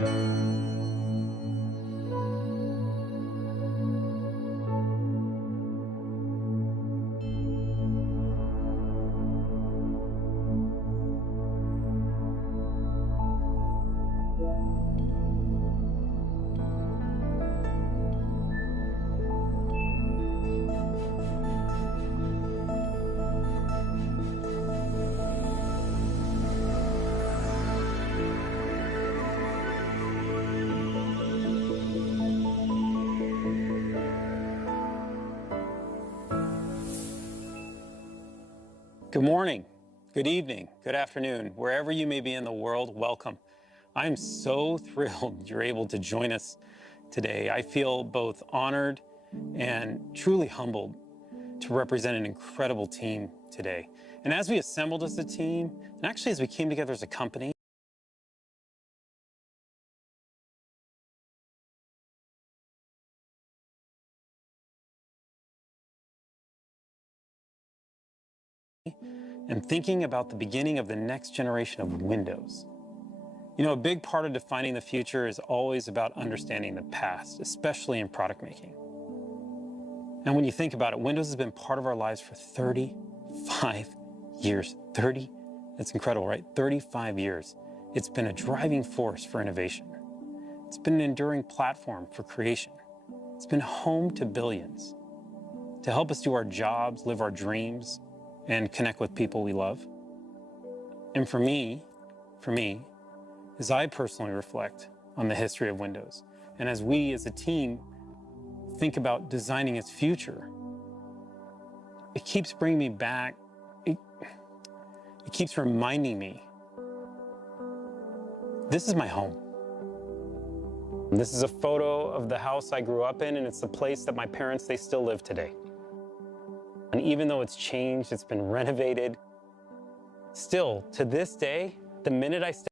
Good morning, good evening, good afternoon, wherever you may be in the world, welcome. I'm so thrilled you're able to join us today. I feel both honored and truly humbled to represent an incredible team today. And as we assembled as a team, and actually as we came together as a company, and thinking about the beginning of the next generation of Windows. You know, a big part of defining the future is always about understanding the past, especially in product making. And when you think about it, Windows has been part of our lives for 35 years. That's incredible, right? 35 years. It's been a driving force for innovation. It's been an enduring platform for creation. It's been home to billions to help us do our jobs, live our dreams, and connect with people we love. And for me, as I personally reflect on the history of Windows, and as we as a team think about designing its future, it keeps bringing me back, it keeps reminding me, this is my home. This is a photo of the house I grew up in, and it's the place that my parents, they still live today. And even though it's changed, it's been renovated, still, to this day, the minute I step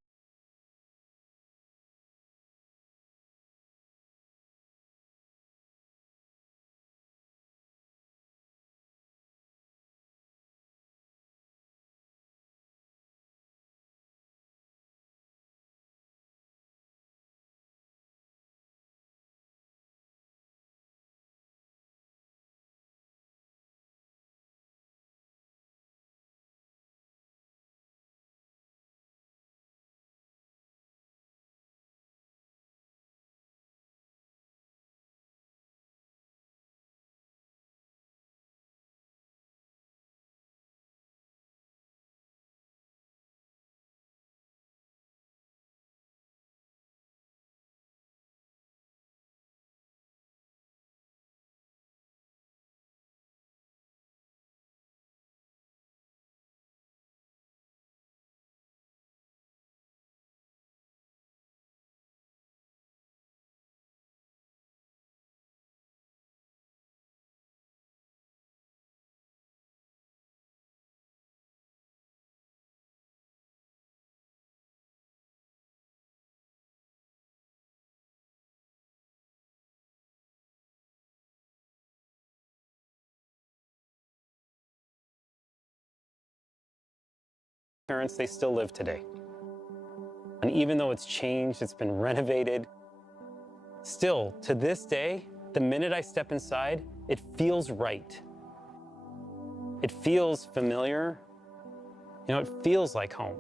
parents, they still live today. And even though it's changed, it's been renovated, still, to this day, the minute I step inside, it feels right. It feels familiar. You know, it feels like home.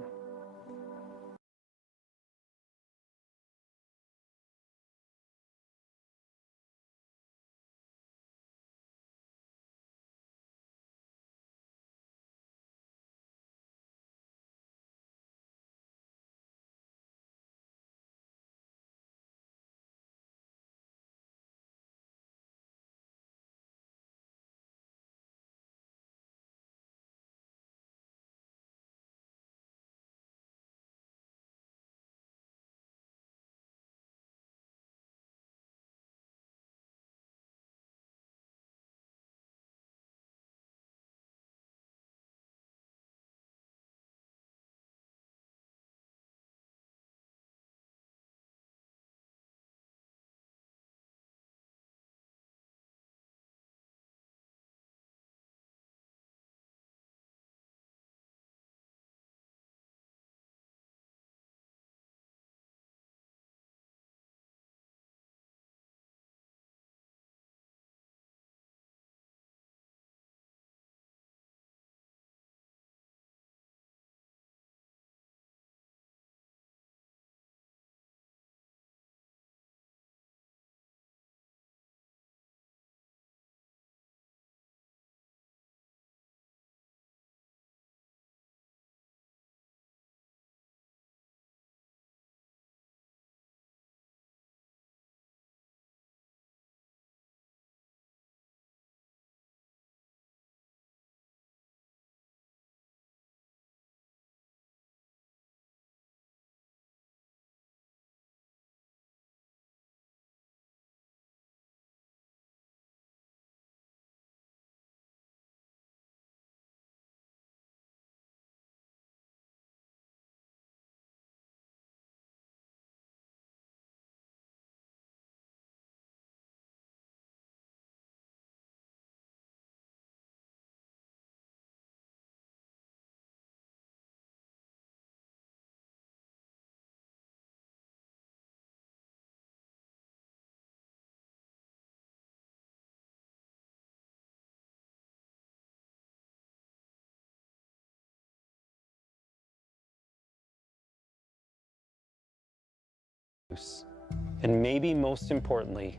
and maybe most importantly,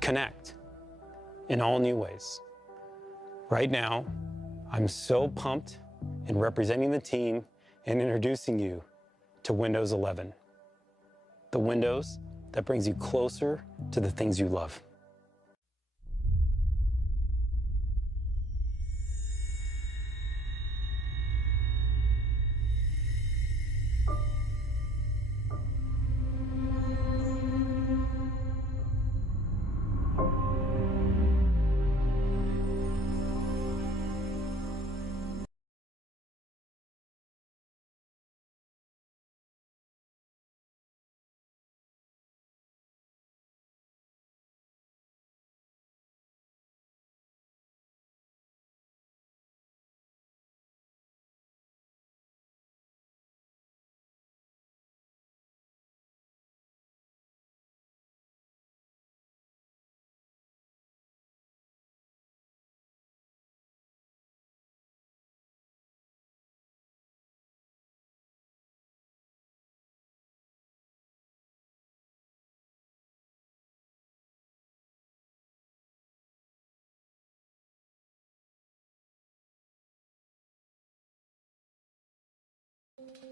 connect in all new ways. Right now, I'm so pumped in representing the team and introducing you to Windows 11, the Windows that brings you closer to the things you love.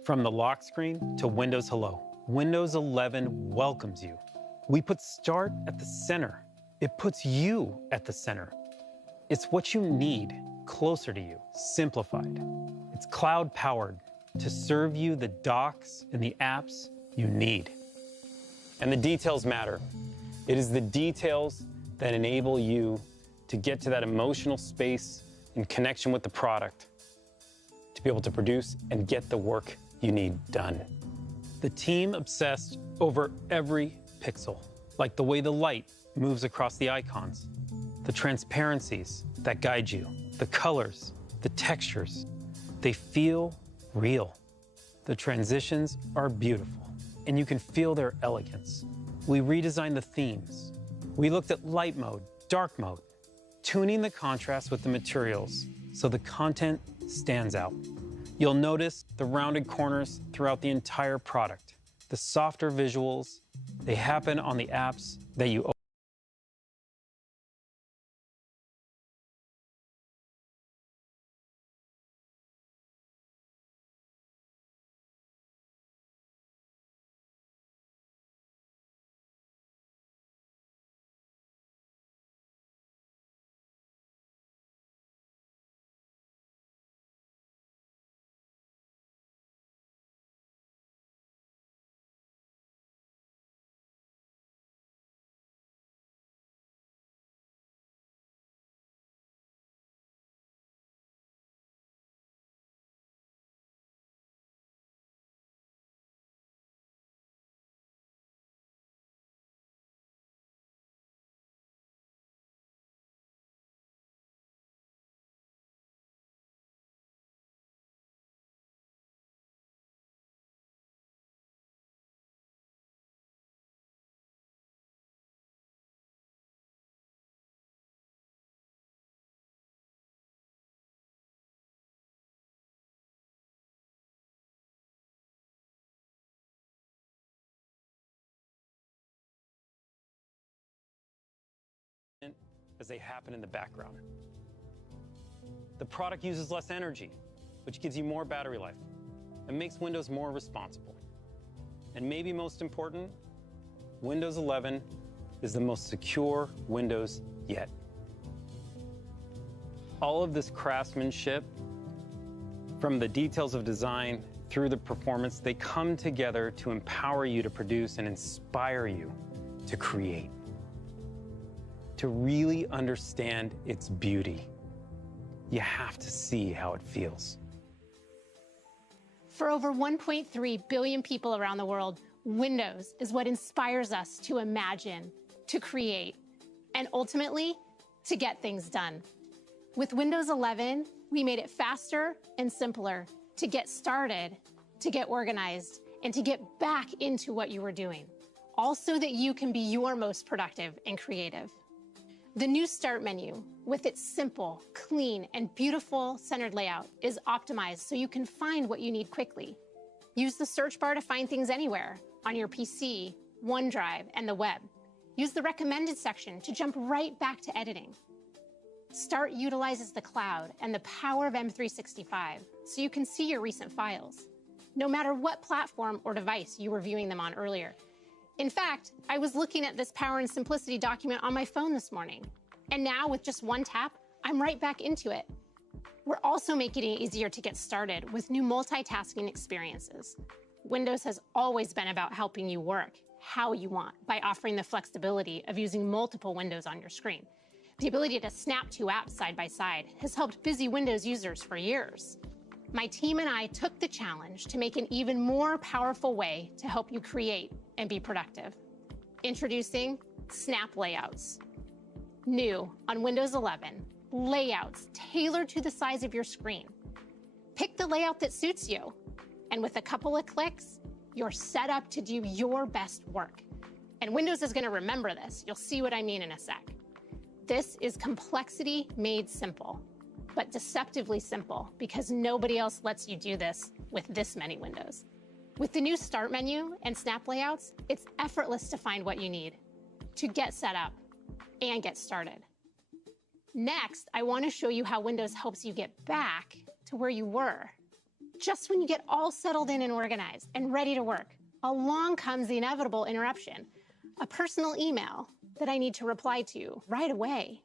From the lock screen to Windows Hello, Windows 11 welcomes you. We put Start at the center. It puts you at the center. It's what you need closer to you, simplified. It's cloud-powered to serve you the docs and the apps you need. And the details matter. It is the details that enable you to get to that emotional space in connection with the product, to be able to produce and get the work you need done. The team obsessed over every pixel, like the way the light moves across the icons, the transparencies that guide you, the colors, the textures. They feel real. The transitions are beautiful, and you can feel their elegance. We redesigned the themes. We looked at light mode, dark mode, tuning the contrast with the materials so the content stands out. You'll notice the rounded corners throughout the entire product. The softer visuals, they happen on the apps that you as they happen in the background. The product uses less energy, which gives you more battery life and makes Windows more responsible. And maybe most important, Windows 11 is the most secure Windows yet. All of this craftsmanship, from the details of design through the performance, they come together to empower you to produce and inspire you to create. To really understand its beauty, you have to see how it feels. For over 1.3 billion people around the world, Windows is what inspires us to imagine, to create, and ultimately, to get things done. With Windows 11, we made it faster and simpler to get started, to get organized, and to get back into what you were doing, all so that you can be your most productive and creative. The new Start menu, with its simple, clean, and beautiful centered layout, is optimized so you can find what you need quickly. Use the search bar to find things anywhere, on your PC, OneDrive, and the web. Use the recommended section to jump right back to editing. Start utilizes the cloud and the power of M365 so you can see your recent files, no matter what platform or device you were viewing them on earlier. In fact, I was looking at this Power and Simplicity document on my phone this morning, and now with just one tap, I'm right back into it. We're also making it easier to get started with new multitasking experiences. Windows has always been about helping you work how you want by offering the flexibility of using multiple windows on your screen. The ability to snap two apps side by side has helped busy Windows users for years. My team and I took the challenge to make an even more powerful way to help you create and be productive. Introducing Snap Layouts. New on Windows 11, layouts tailored to the size of your screen. Pick the layout that suits you, and with a couple of clicks, you're set up to do your best work. And Windows is going to remember this. You'll see what I mean in a sec. This is complexity made simple, but deceptively simple because nobody else lets you do this with this many windows. With the new Start menu and Snap Layouts, it's effortless to find what you need to get set up and get started. Next, I want to show you how Windows helps you get back to where you were. Just when you get all settled in and organized and ready to work, along comes the inevitable interruption, a personal email that I need to reply to right away.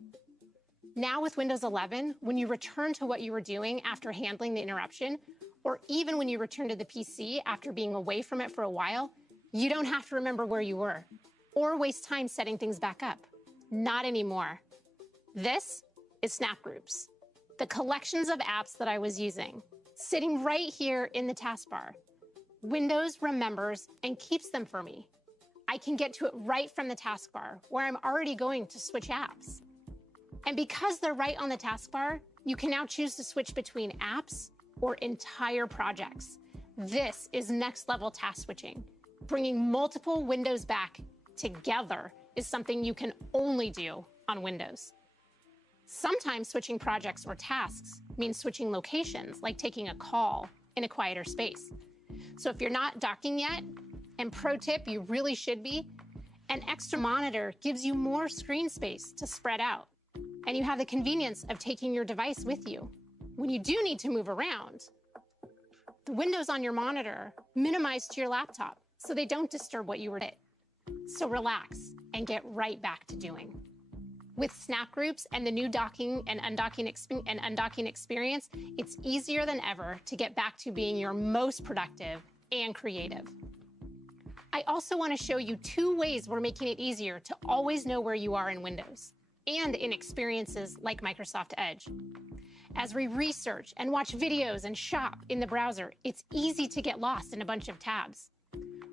Now with Windows 11, when you return to what you were doing after handling the interruption, or even when you return to the PC after being away from it for a while, you don't have to remember where you were or waste time setting things back up. Not anymore. This is Snap Groups, the collections of apps that I was using, sitting right here in the taskbar. Windows remembers and keeps them for me. I can get to it right from the taskbar where I'm already going to switch apps. And because they're right on the taskbar, you can now choose to switch between apps or entire projects. This is next level task switching. Bringing multiple windows back together is something you can only do on Windows. Sometimes switching projects or tasks means switching locations, like taking a call in a quieter space. So if you're not docking yet, and pro tip, you really should be, an extra monitor gives you more screen space to spread out. And you have the convenience of taking your device with you. When you do need to move around, the windows on your monitor minimize to your laptop so they don't disturb what you were doing. So relax and get right back to doing. With Snap Groups and the new docking and undocking experience, it's easier than ever to get back to being your most productive and creative. I also want to show you 2 ways we're making it easier to always know where you are in Windows and in experiences like Microsoft Edge. As we research and watch videos and shop in the browser, it's easy to get lost in a bunch of tabs.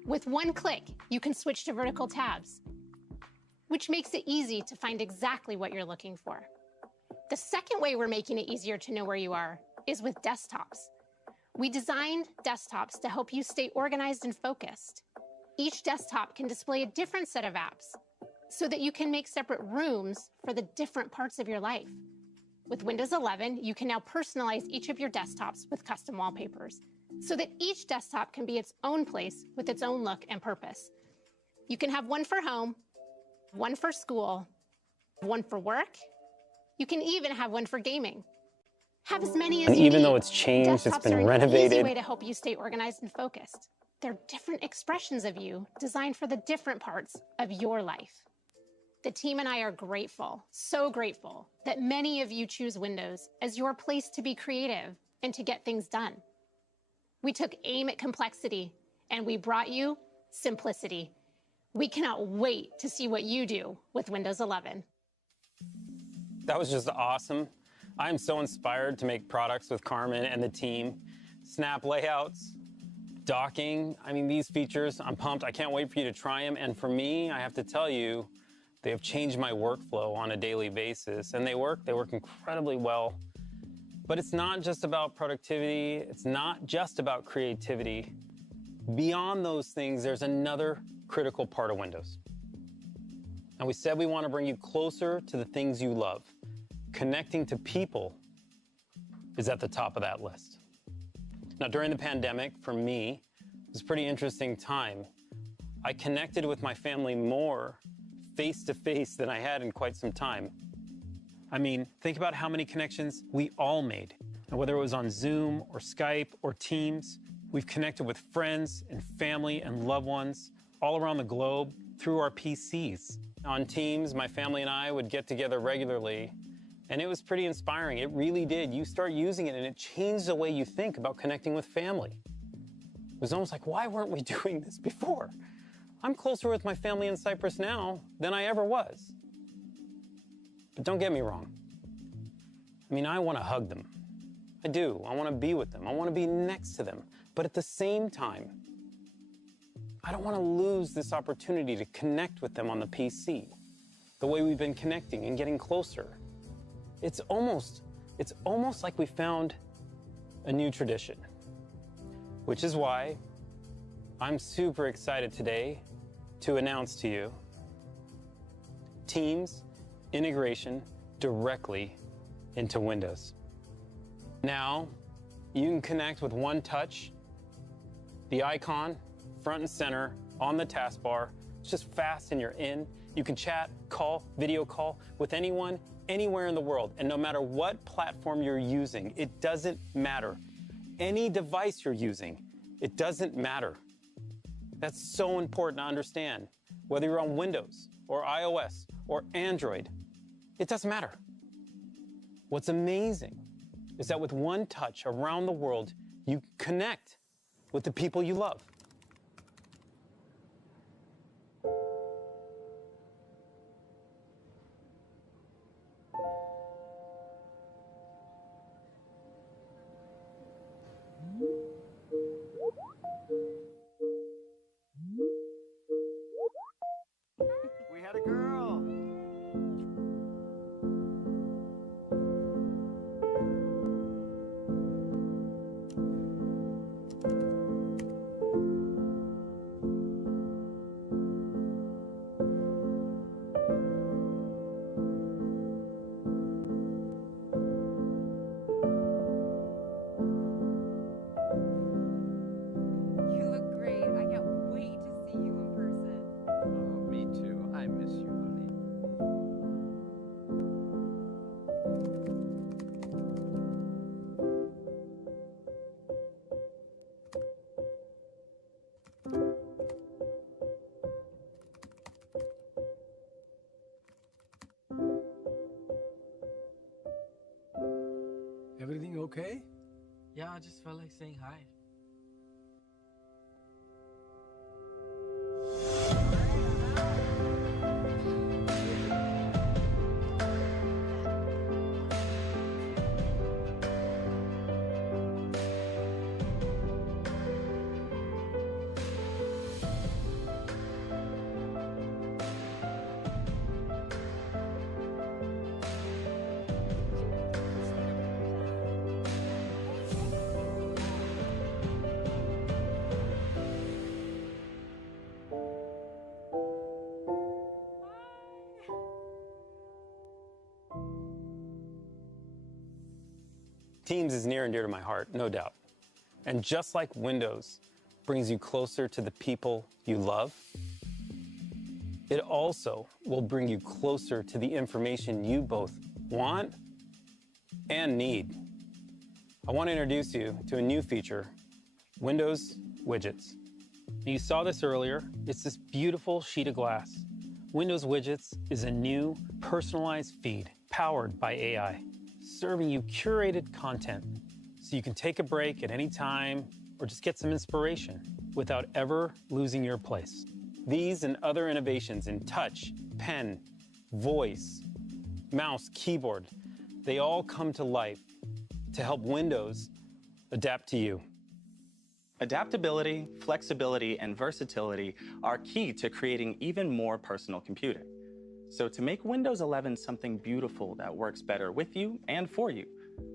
With one click, you can switch to vertical tabs, which makes it easy to find exactly what you're looking for. The second way we're making it easier to know where you are is with desktops. We designed desktops to help you stay organized and focused. Each desktop can display a different set of apps so that you can make separate rooms for the different parts of your life. With Windows 11, you can now personalize each of your desktops with custom wallpapers so that each desktop can be its own place with its own look and purpose. You can have one for home, one for school, one for work. You can even have one for gaming. Have as many as you need. And even though it's changed, it's been renovated. Easy way to help you stay organized and focused. They're different expressions of you designed for the different parts of your life. The team and I are grateful, so grateful, that many of you choose Windows as your place to be creative and to get things done. We took aim at complexity and we brought you simplicity. We cannot wait to see what you do with Windows 11. That was just awesome. I'm so inspired to make products with Carmen and the team. Snap layouts, docking, I mean, these features, I'm pumped. I can't wait for you to try them. And for me, I have to tell you, they have changed my workflow on a daily basis, and they work incredibly well. But it's not just about productivity. It's not just about creativity. Beyond those things, there's another critical part of Windows. And we said we want to bring you closer to the things you love. Connecting to people is at the top of that list. Now, during the pandemic, for me, it was a pretty interesting time. I connected with my family more face to face than I had in quite some time. I mean, think about how many connections we all made. And whether it was on Zoom or Skype or Teams, we've connected with friends and family and loved ones all around the globe through our PCs. On Teams, my family and I would get together regularly, and it was pretty inspiring. It really did. You start using it, and it changed the way you think about connecting with family. It was almost like, why weren't we doing this before? I'm closer with my family in Cyprus now than I ever was. But don't get me wrong. I mean, I want to hug them. I do. I want to be with them. I want to be next to them. But at the same time, I don't want to lose this opportunity to connect with them on the PC, the way we've been connecting and getting closer. It's almost like we found a new tradition, which is why I'm super excited today to announce to you Teams integration directly into Windows. Now, you can connect with one touch, the icon, front and center, on the taskbar. It's just fast and you're in. You can chat, call, video call with anyone, anywhere in the world. And no matter what platform you're using, it doesn't matter. Any device you're using, it doesn't matter. That's so important to understand. Whether you're on Windows or iOS or Android, it doesn't matter. What's amazing is that with one touch around the world, you connect with the people you love. We had a girl. You look great. I can't wait to see you in person. Oh, me too. I miss you, honey. Everything okay? Yeah, I just felt like saying hi. Teams is near and dear to my heart, no doubt. And just like Windows brings you closer to the people you love, it also will bring you closer to the information you both want and need. I want to introduce you to a new feature, Windows Widgets. You saw this earlier. It's this beautiful sheet of glass. Windows Widgets is a new personalized feed powered by AI, serving you curated content so you can take a break at any time or just get some inspiration without ever losing your place. These and other innovations in touch, pen, voice, mouse, keyboard, they all come to life to help Windows adapt to you. Adaptability, flexibility, and versatility are key to creating even more personal computing. So to make Windows 11 something beautiful that works better with you and for you,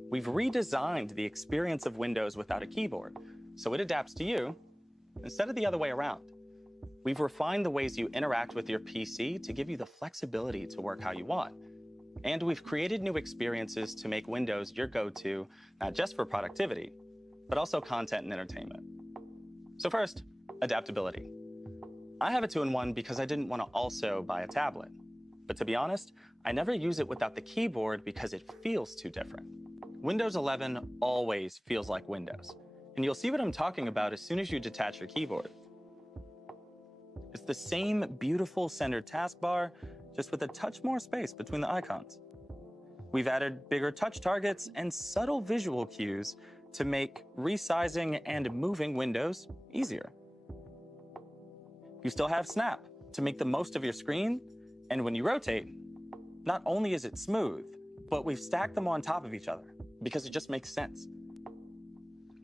we've redesigned the experience of Windows without a keyboard, so it adapts to you instead of the other way around. We've refined the ways you interact with your PC to give you the flexibility to work how you want. And we've created new experiences to make Windows your go-to, not just for productivity, but also content and entertainment. So first, adaptability. I have a 2-in-1 because I didn't want to also buy a tablet. But to be honest, I never use it without the keyboard because it feels too different. Windows 11 always feels like Windows. And you'll see what I'm talking about as soon as you detach your keyboard. It's the same beautiful centered taskbar, just with a touch more space between the icons. We've added bigger touch targets and subtle visual cues to make resizing and moving windows easier. You still have Snap to make the most of your screen, and when you rotate, not only is it smooth, but we've stacked them on top of each other because it just makes sense.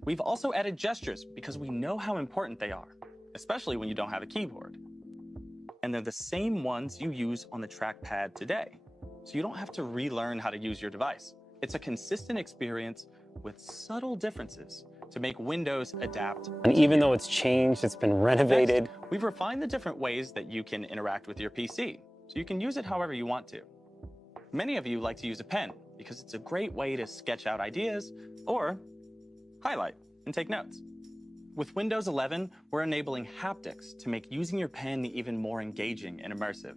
We've also added gestures because we know how important they are, especially when you don't have a keyboard. And they're the same ones you use on the trackpad today, so you don't have to relearn how to use your device. It's a consistent experience with subtle differences to make Windows adapt. And even though it's changed, it's been renovated. Next, we've refined the different ways that you can interact with your PC, so you can use it however you want to. Many of you like to use a pen because it's a great way to sketch out ideas or highlight and take notes. With Windows 11, we're enabling haptics to make using your pen even more engaging and immersive.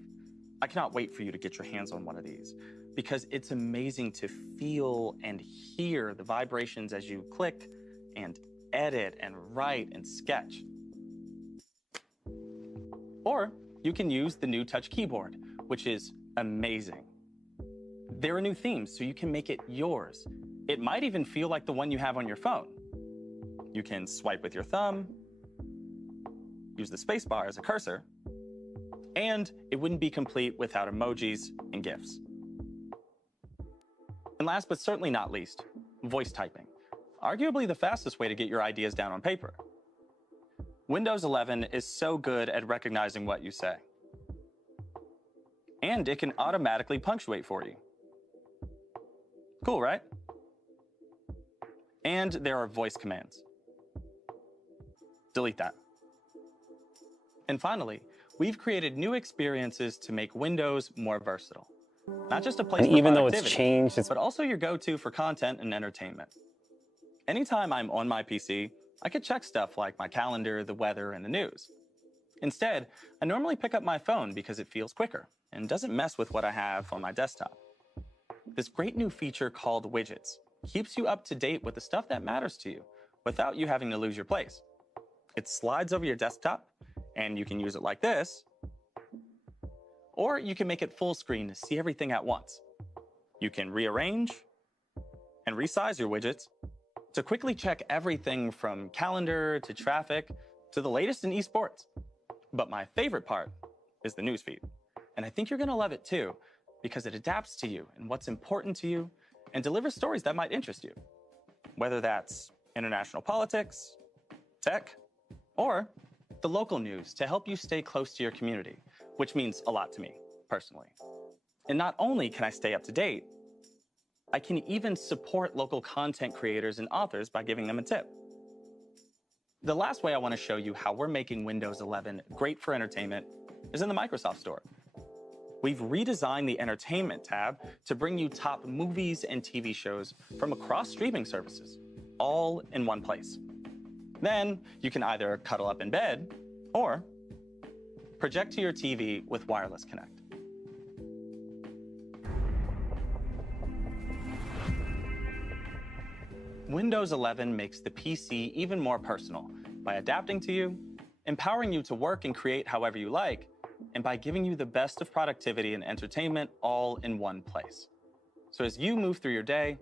I cannot wait for you to get your hands on one of these because it's amazing to feel and hear the vibrations as you click and edit and write and sketch. Or you can use the new touch keyboard, which is amazing. There are new themes, so you can make it yours. It might even feel like the one you have on your phone. You can swipe with your thumb, use the spacebar as a cursor, and it wouldn't be complete without emojis and GIFs. And last but certainly not least, voice typing. Arguably the fastest way to get your ideas down on paper. Windows 11 is so good at recognizing what you say. And it can automatically punctuate for you. Cool, right? And there are voice commands. Delete that. And finally, we've created new experiences to make Windows more versatile. Not just a place for even though it's productivity, changed, but also your go-to for content and entertainment. Anytime I'm on my PC, I could check stuff like my calendar, the weather, and the news. Instead, I normally pick up my phone because it feels quicker and doesn't mess with what I have on my desktop. This great new feature called Widgets keeps you up to date with the stuff that matters to you without you having to lose your place. It slides over your desktop, and you can use it like this, or you can make it full screen to see everything at once. You can rearrange and resize your widgets to quickly check everything from calendar to traffic to the latest in esports. But my favorite part is the newsfeed. And I think you're gonna love it too, because it adapts to you and what's important to you and delivers stories that might interest you. Whether that's international politics, tech, or the local news to help you stay close to your community, which means a lot to me personally. And not only can I stay up to date, I can even support local content creators and authors by giving them a tip. The last way I want to show you how we're making Windows 11 great for entertainment is in the Microsoft Store. We've redesigned the Entertainment tab to bring you top movies and TV shows from across streaming services, all in one place. Then you can either cuddle up in bed or project to your TV with Wireless Connect. Windows 11 makes the PC even more personal by adapting to you, empowering you to work and create however you like, and by giving you the best of productivity and entertainment all in one place. So as you move through your day,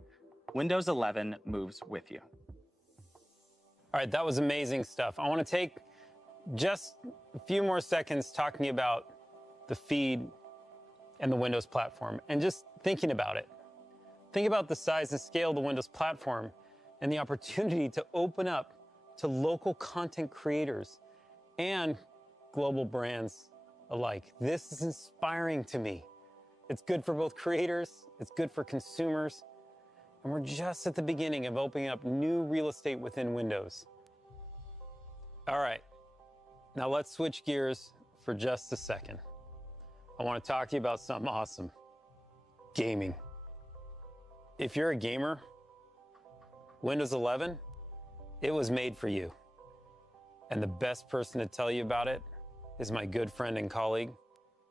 Windows 11 moves with you. All right, that was amazing stuff. I want to take just a few more seconds talking to you about the feed and the Windows platform and just thinking about it. Think about the size and scale of the Windows platform and the opportunity to open up to local content creators and global brands alike. This is inspiring to me. It's good for both creators, it's good for consumers, and we're just at the beginning of opening up new real estate within Windows. All right, now let's switch gears for just a second. I want to talk to you about something awesome: gaming. If you're a gamer, Windows 11, it was made for you. And the best person to tell you about it is my good friend and colleague,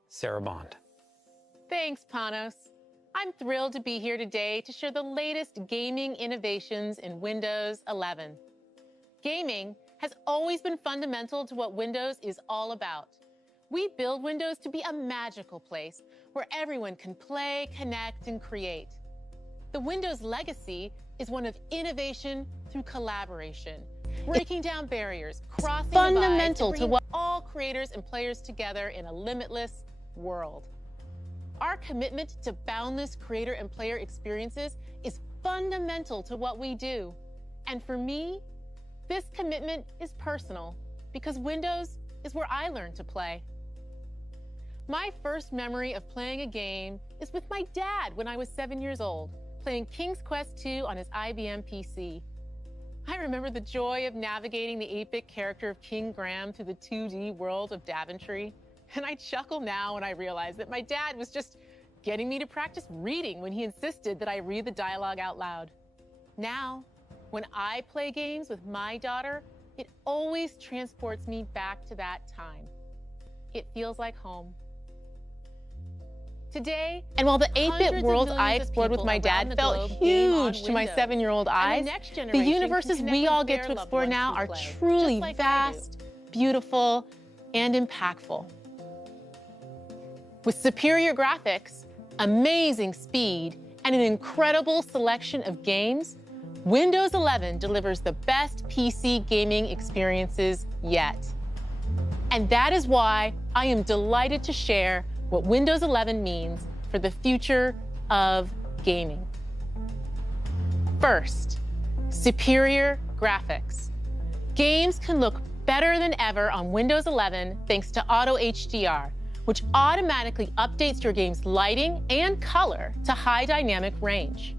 Sarah Bond. Thanks, Panos. I'm thrilled to be here today to share the latest gaming innovations in Windows 11. Gaming has always been fundamental to what Windows is all about. We build Windows to be a magical place where everyone can play, connect, and create. The Windows legacy is one of innovation through collaboration, breaking down barriers, crossing fundamental to what all creators and players together in a limitless world. Our commitment to boundless creator and player experiences is fundamental to what we do. And for me, this commitment is personal because Windows is where I learned to play. My first memory of playing a game is with my dad when I was 7 years old, playing King's Quest II on his IBM PC. I remember the joy of navigating the 8-bit character of King Graham through the 2D world of Daventry. And I chuckle now when I realize that my dad was just getting me to practice reading when he insisted that I read the dialogue out loud. Now, when I play games with my daughter, it always transports me back to that time. It feels like home. Today, and while the 8-bit world I explored with my dad felt huge to my 7-year-old eyes, the universes we all get to explore now are truly vast, beautiful, and impactful. With superior graphics, amazing speed, and an incredible selection of games, Windows 11 delivers the best PC gaming experiences yet. And that is why I am delighted to share what Windows 11 means for the future of gaming. First, superior graphics. Games can look better than ever on Windows 11 thanks to Auto HDR, which automatically updates your game's lighting and color to high dynamic range.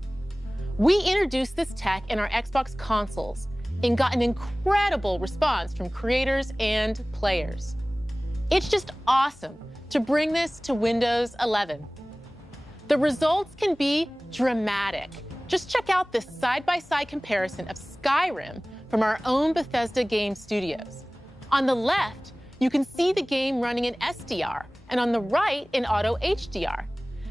We introduced this tech in our Xbox consoles and got an incredible response from creators and players. It's just awesome to bring this to Windows 11. The results can be dramatic. Just check out this side-by-side comparison of Skyrim from our own Bethesda game studios. On the left, you can see the game running in SDR, and on the right in Auto HDR.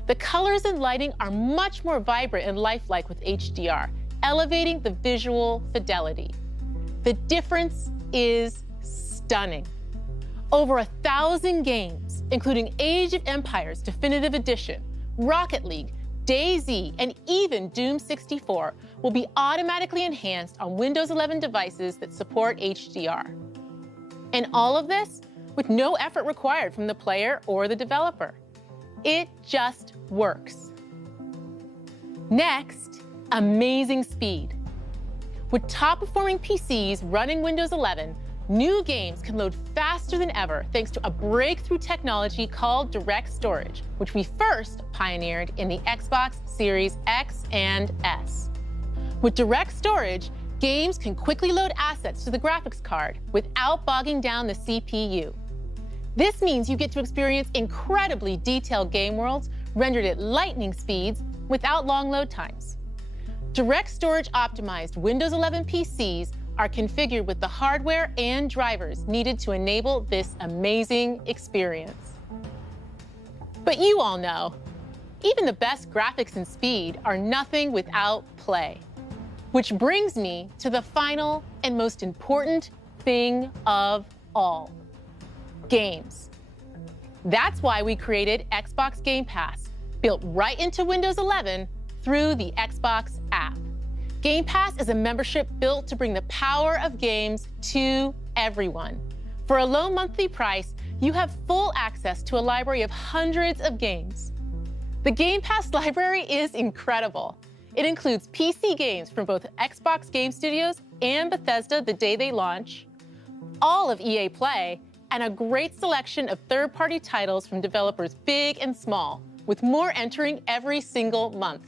The colors and lighting are much more vibrant and lifelike with HDR, elevating the visual fidelity. The difference is stunning. Over 1,000 games, including Age of Empires Definitive Edition, Rocket League, DayZ, and even Doom 64 will be automatically enhanced on Windows 11 devices that support HDR. And all of this with no effort required from the player or the developer. It just works. Next, amazing speed. With top-performing PCs running Windows 11, new games can load faster than ever thanks to a breakthrough technology called direct storage, which we first pioneered in the Xbox Series X and S. With direct storage, games can quickly load assets to the graphics card without bogging down the CPU. This means you get to experience incredibly detailed game worlds rendered at lightning speeds without long load times. Direct storage optimized Windows 11 PCs are configured with the hardware and drivers needed to enable this amazing experience. But you all know, even the best graphics and speed are nothing without play. Which brings me to the final and most important thing of all, games. That's why we created Xbox Game Pass, built right into Windows 11 through the Xbox app. Game Pass is a membership built to bring the power of games to everyone. For a low monthly price, you have full access to a library of hundreds of games. The Game Pass library is incredible. It includes PC games from both Xbox Game Studios and Bethesda the day they launch, all of EA Play, and a great selection of third-party titles from developers big and small, with more entering every single month.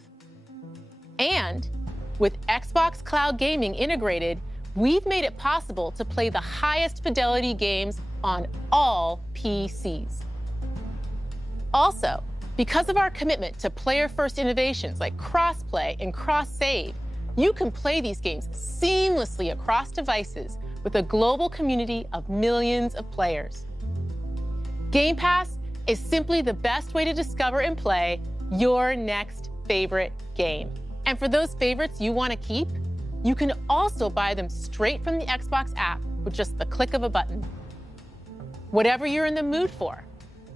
And with Xbox Cloud Gaming integrated, we've made it possible to play the highest fidelity games on all PCs. Also, because of our commitment to player-first innovations like cross-play and cross-save, you can play these games seamlessly across devices with a global community of millions of players. Game Pass is simply the best way to discover and play your next favorite game. And for those favorites you want to keep, you can also buy them straight from the Xbox app with just the click of a button. Whatever you're in the mood for,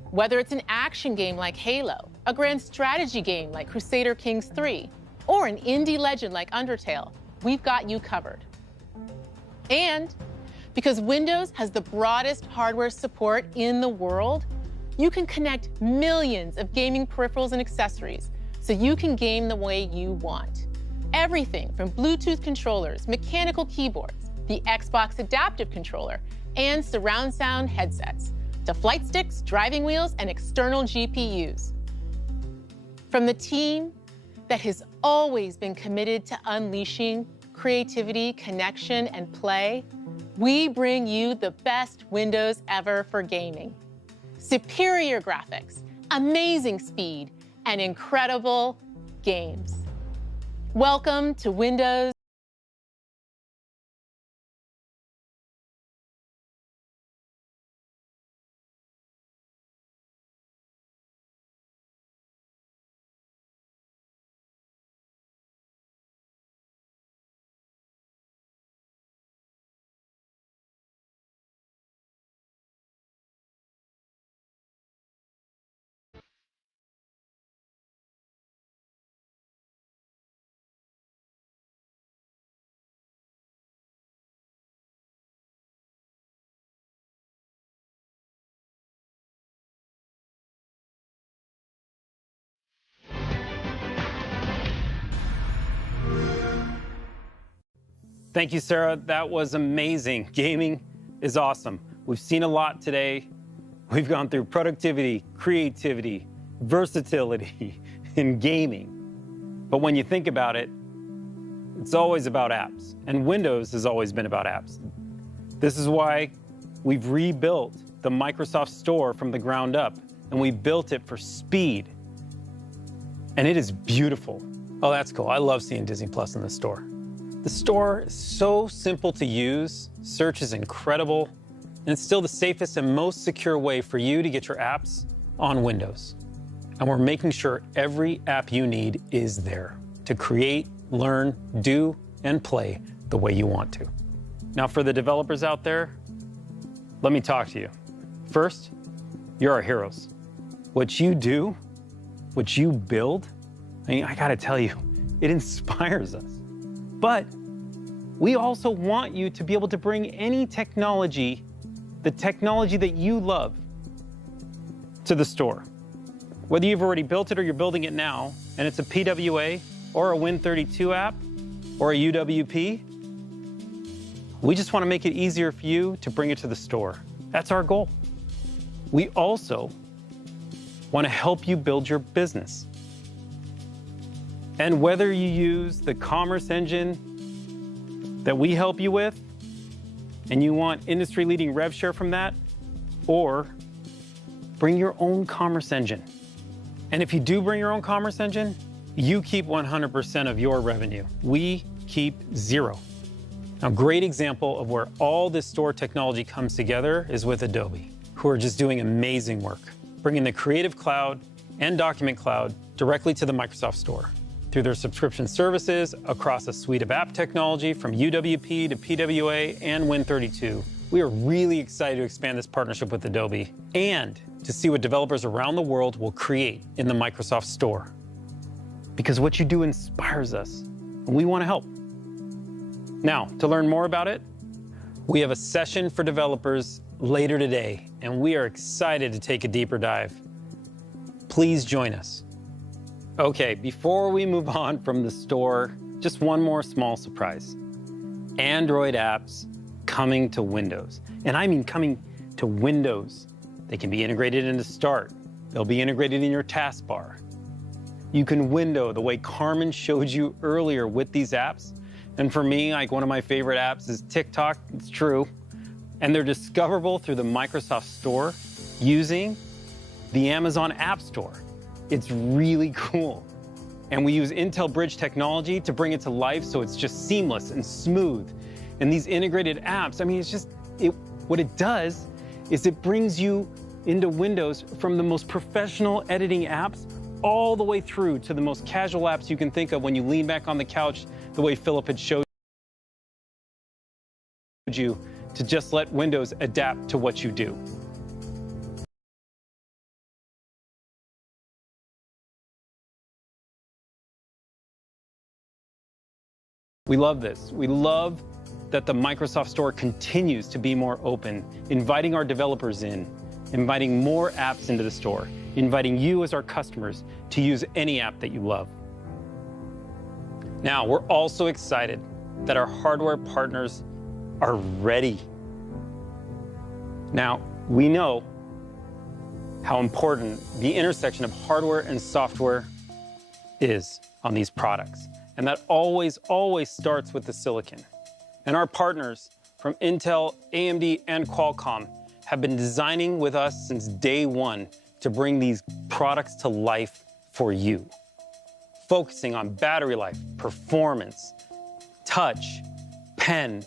whether it's an action game like Halo, a grand strategy game like Crusader Kings 3, or an indie legend like Undertale, we've got you covered. And because Windows has the broadest hardware support in the world, you can connect millions of gaming peripherals and accessories so you can game the way you want. Everything from Bluetooth controllers, mechanical keyboards, the Xbox Adaptive Controller, and surround sound headsets, to flight sticks, driving wheels, and external GPUs. From the team that has always been committed to unleashing creativity, connection, and play, we bring you the best Windows ever for gaming. Superior graphics, amazing speed, and incredible games. Welcome to Windows. Thank you, Sarah. That was amazing. Gaming is awesome. We've seen a lot today. We've gone through productivity, creativity, versatility in gaming. But when you think about it, it's always about apps. And Windows has always been about apps. This is why we've rebuilt the Microsoft Store from the ground up, and we built it for speed. And it is beautiful. Oh, that's cool. I love seeing Disney Plus in the store. The store is so simple to use, search is incredible, and it's still the safest and most secure way for you to get your apps on Windows. And we're making sure every app you need is there to create, learn, do, and play the way you want to. Now for the developers out there, let me talk to you. First, you're our heroes. What you do, what you build, I gotta tell you, it inspires us. But we also want you to be able to bring any technology, the technology that you love, to the store. Whether you've already built it or you're building it now, and it's a PWA or a Win32 app or a UWP, we just want to make it easier for you to bring it to the store. That's our goal. We also want to help you build your business. And whether you use the commerce engine that we help you with, and you want industry-leading rev share from that, or bring your own commerce engine. And if you do bring your own commerce engine, you keep 100% of your revenue. We keep 0. A great example of where all this store technology comes together is with Adobe, who are just doing amazing work, bringing the Creative Cloud and Document Cloud directly to the Microsoft Store. Through their subscription services across a suite of app technology from UWP to PWA and Win32. We are really excited to expand this partnership with Adobe and to see what developers around the world will create in the Microsoft Store. Because what you do inspires us, and we want to help. Now, to learn more about it, we have a session for developers later today, and we are excited to take a deeper dive. Please join us. Okay, before we move on from the store, just one more small surprise. Android apps coming to Windows. And I mean coming to Windows. They can be integrated into Start. They'll be integrated in your taskbar. You can window the way Carmen showed you earlier with these apps. And for me, like one of my favorite apps is TikTok, it's true. And they're discoverable through the Microsoft Store using the Amazon App Store. It's really cool. And we use Intel Bridge technology to bring it to life so it's just seamless and smooth. And these integrated apps, I mean, what it does is it brings you into Windows, from the most professional editing apps all the way through to the most casual apps you can think of when you lean back on the couch, the way Philip had showed you, to just let Windows adapt to what you do. We love this. We love that the Microsoft Store continues to be more open, inviting our developers in, inviting more apps into the store, inviting you as our customers to use any app that you love. Now, we're also excited that our hardware partners are ready. Now, we know how important the intersection of hardware and software is on these products. And that always starts with the silicon. And our partners from Intel, AMD, and Qualcomm have been designing with us since day one to bring these products to life for you. Focusing on battery life, performance, touch, pen,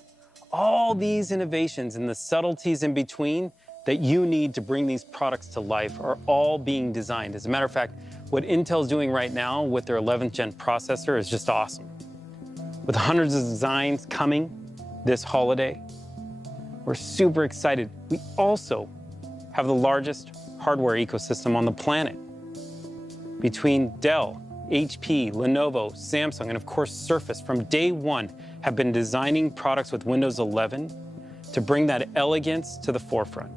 all these innovations and the subtleties in between that you need to bring these products to life are all being designed. As a matter of fact, what Intel's doing right now with their 11th gen processor is just awesome. With hundreds of designs coming this holiday, we're super excited. We also have the largest hardware ecosystem on the planet. Between Dell, HP, Lenovo, Samsung, and of course Surface, from day one, have been designing products with Windows 11 to bring that elegance to the forefront,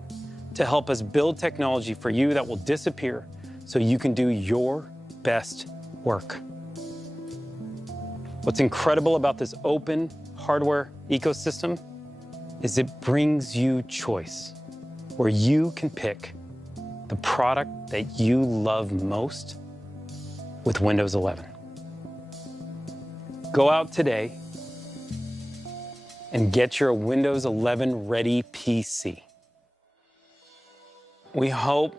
to help us build technology for you that will disappear so you can do your best work. What's incredible about this open hardware ecosystem is it brings you choice, where you can pick the product that you love most with Windows 11. Go out today and get your Windows 11 ready PC. We hope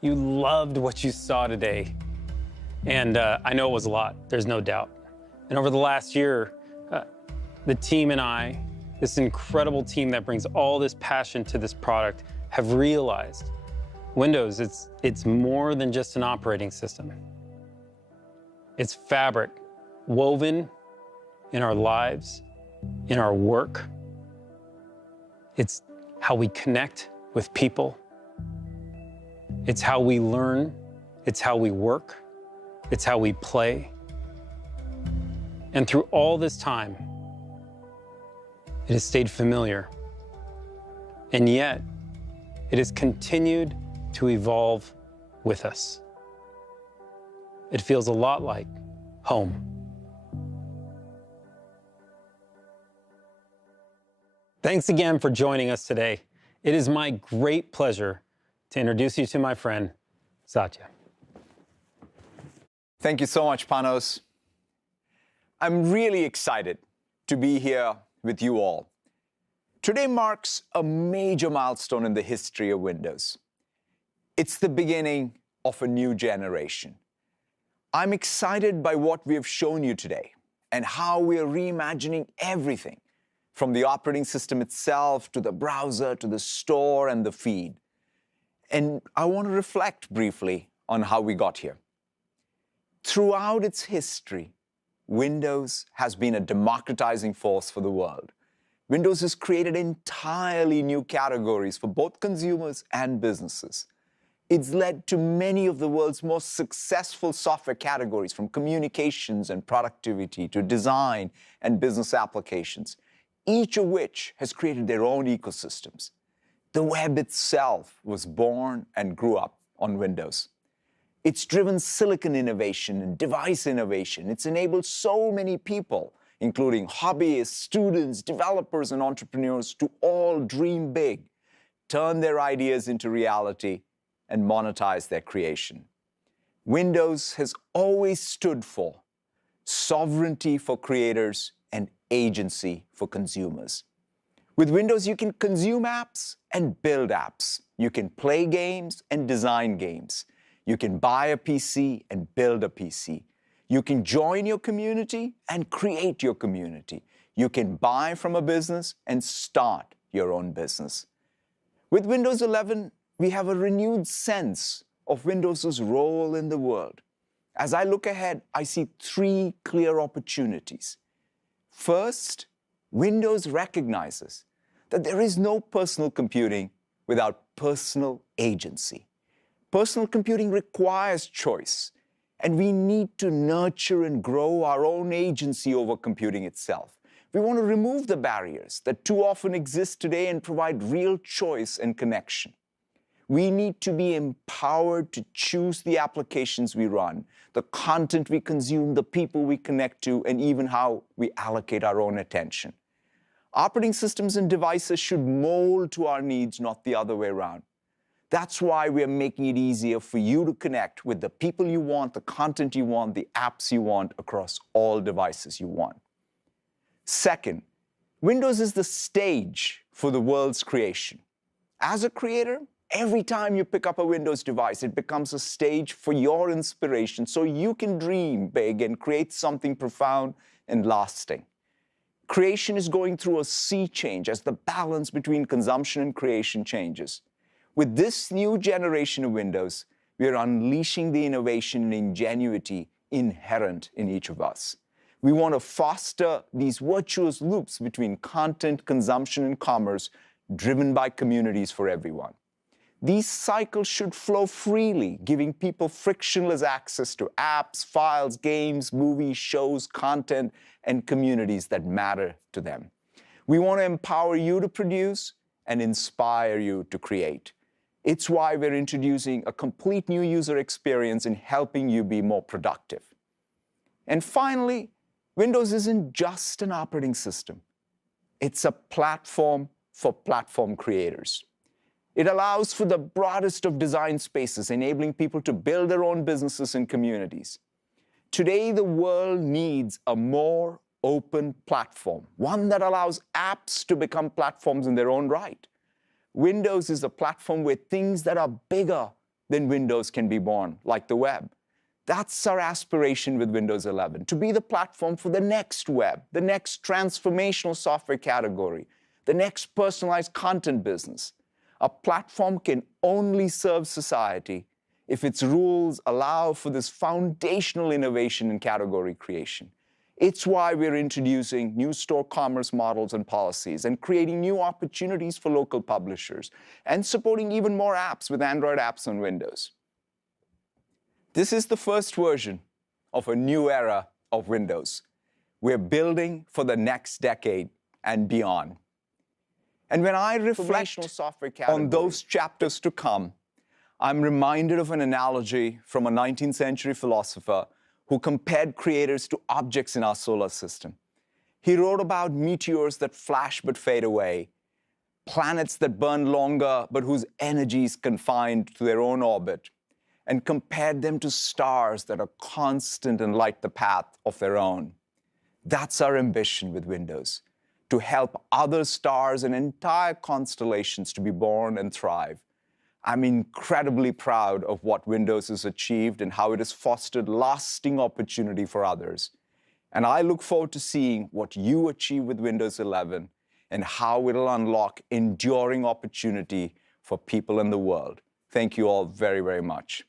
you loved what you saw today. And I know it was a lot, there's no doubt. And over the last year, the team and I, this incredible team that brings all this passion to this product, have realized Windows, it's more than just an operating system. It's fabric woven in our lives, in our work. It's how we connect with people. It's how we learn. It's how we work. It's how we play. And through all this time, it has stayed familiar. And yet, it has continued to evolve with us. It feels a lot like home. Thanks again for joining us today. It is my great pleasure to introduce you to my friend, Satya. Thank you so much, Panos. I'm really excited to be here with you all. Today marks a major milestone in the history of Windows. It's the beginning of a new generation. I'm excited by what we have shown you today and how we are reimagining everything, from the operating system itself to the browser to the store and the feed. And I want to reflect briefly on how we got here. Throughout its history, Windows has been a democratizing force for the world. Windows has created entirely new categories for both consumers and businesses. It's led to many of the world's most successful software categories, from communications and productivity to design and business applications, each of which has created their own ecosystems. The web itself was born and grew up on Windows. It's driven silicon innovation and device innovation. It's enabled so many people, including hobbyists, students, developers, and entrepreneurs, to all dream big, turn their ideas into reality, and monetize their creation. Windows has always stood for sovereignty for creators and agency for consumers. With Windows, you can consume apps and build apps. You can play games and design games. You can buy a PC and build a PC. You can join your community and create your community. You can buy from a business and start your own business. With Windows 11, we have a renewed sense of Windows' role in the world. As I look ahead, I see three clear opportunities. First, Windows recognizes that there is no personal computing without personal agency. Personal computing requires choice, and we need to nurture and grow our own agency over computing itself. We want to remove the barriers that too often exist today and provide real choice and connection. We need to be empowered to choose the applications we run, the content we consume, the people we connect to, and even how we allocate our own attention. Operating systems and devices should mold to our needs, not the other way around. That's why we're making it easier for you to connect with the people you want, the content you want, the apps you want across all devices you want. Second, Windows is the stage for the world's creation. As a creator, every time you pick up a Windows device, it becomes a stage for your inspiration so you can dream big and create something profound and lasting. Creation is going through a sea change as the balance between consumption and creation changes. With this new generation of Windows, we are unleashing the innovation and ingenuity inherent in each of us. We want to foster these virtuous loops between content, consumption, and commerce, driven by communities for everyone. These cycles should flow freely, giving people frictionless access to apps, files, games, movies, shows, content, and communities that matter to them. We want to empower you to produce and inspire you to create. It's why we're introducing a complete new user experience in helping you be more productive. And finally, Windows isn't just an operating system. It's a platform for platform creators. It allows for the broadest of design spaces, enabling people to build their own businesses and communities. Today, the world needs a more open platform, one that allows apps to become platforms in their own right. Windows is a platform where things that are bigger than Windows can be born, like the web. That's our aspiration with Windows 11, to be the platform for the next web, the next transformational software category, the next personalized content business. A platform can only serve society if its rules allow for this foundational innovation and category creation. It's why we're introducing new store commerce models and policies and creating new opportunities for local publishers and supporting even more apps with Android apps on Windows. This is the first version of a new era of Windows. We're building for the next decade and beyond. And when I reflect on those chapters to come, I'm reminded of an analogy from a 19th century philosopher who compared creators to objects in our solar system. He wrote about meteors that flash but fade away, planets that burn longer but whose energy is confined to their own orbit, and compared them to stars that are constant and light the path of their own. That's our ambition with Windows, to help other stars and entire constellations to be born and thrive. I'm incredibly proud of what Windows has achieved and how it has fostered lasting opportunity for others. And I look forward to seeing what you achieve with Windows 11 and how it'll unlock enduring opportunity for people in the world. Thank you all very, very much.